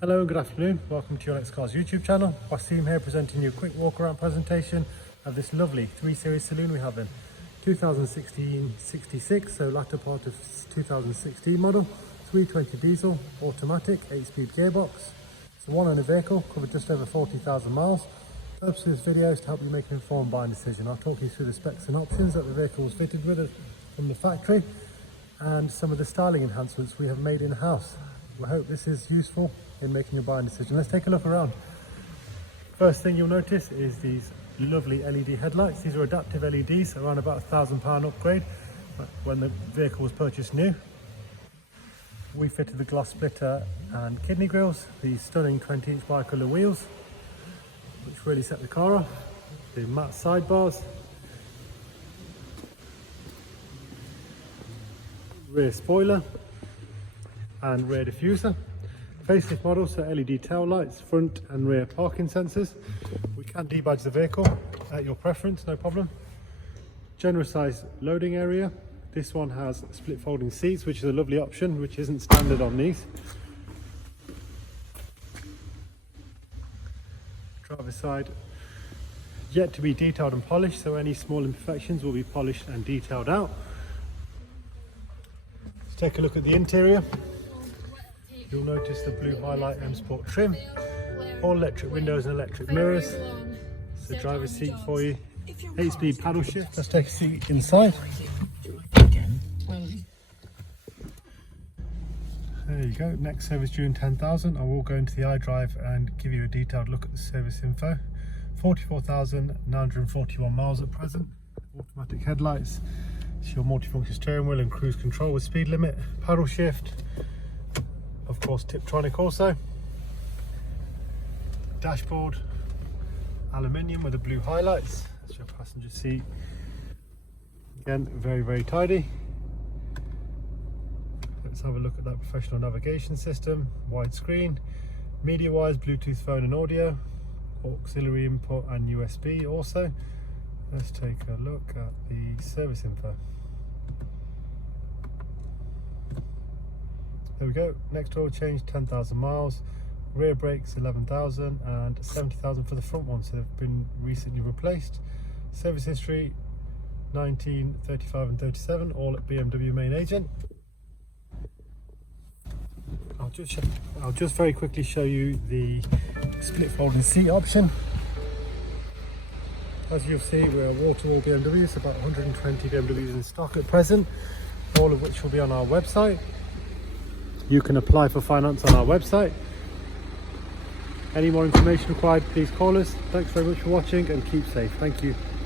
Hello and good afternoon, welcome to your Next Cars YouTube channel. Wasim here presenting you a quick walk around presentation of this lovely 3 Series saloon we have in 2016-66, so latter part of 2016 model, 320 diesel, automatic, 8-speed gearbox. It's a one-owner vehicle, covered just over 40,000 miles. The purpose of this video is to help you make an informed buying decision. I'll talk you through the specs and options that the vehicle was fitted with from the factory and some of the styling enhancements we have made in-house. We hope this is useful in making your buying decision. Let's take a look around. First thing you'll notice is these lovely LED headlights. These are adaptive LEDs, around about £1,000 upgrade when the vehicle was purchased new. We fitted the gloss splitter and kidney grills, the stunning 20-inch bicolor wheels, which really set the car off, the matte sidebars, rear spoiler and rear diffuser. Facelift model, so LED tail lights, front and rear parking sensors. We can debadge the vehicle at your preference, no problem. Generous size loading area. This one has split folding seats, which is a lovely option, which isn't standard on these. Driver's side yet to be detailed and polished, so any small imperfections will be polished and detailed out. Let's take a look at the interior. You'll notice the blue highlight M Sport trim, all electric windows and electric mirrors. It's the driver's seat for you, 8-speed paddle shift. Let's take a seat inside. There you go, next service due in 10,000. I will go into the iDrive and give you a detailed look at the service info. 44,941 miles at present. Automatic headlights, it's your multifunction steering wheel and cruise control with speed limit, paddle shift. Of course, Tiptronic also. Dashboard, aluminium with the blue highlights. That's your passenger seat. Again, very tidy. Let's have a look at that professional navigation system. Widescreen, media-wise, Bluetooth phone and audio, auxiliary input and USB also. Let's take a look at the service info. There we go, next oil change 10,000 miles, rear brakes 11,000 and 70,000 for the front one, so they've been recently replaced. Service history 19, 35 and 37, all at BMW main agent. I'll just very quickly show you the split folding seat option. As you'll see, we're a wall-to-wall BMW, it's about 120 BMWs in stock at present, all of which will be on our website. You can apply for finance on our website. Any more information required, please call us. Thanks very much for watching and keep safe. Thank you.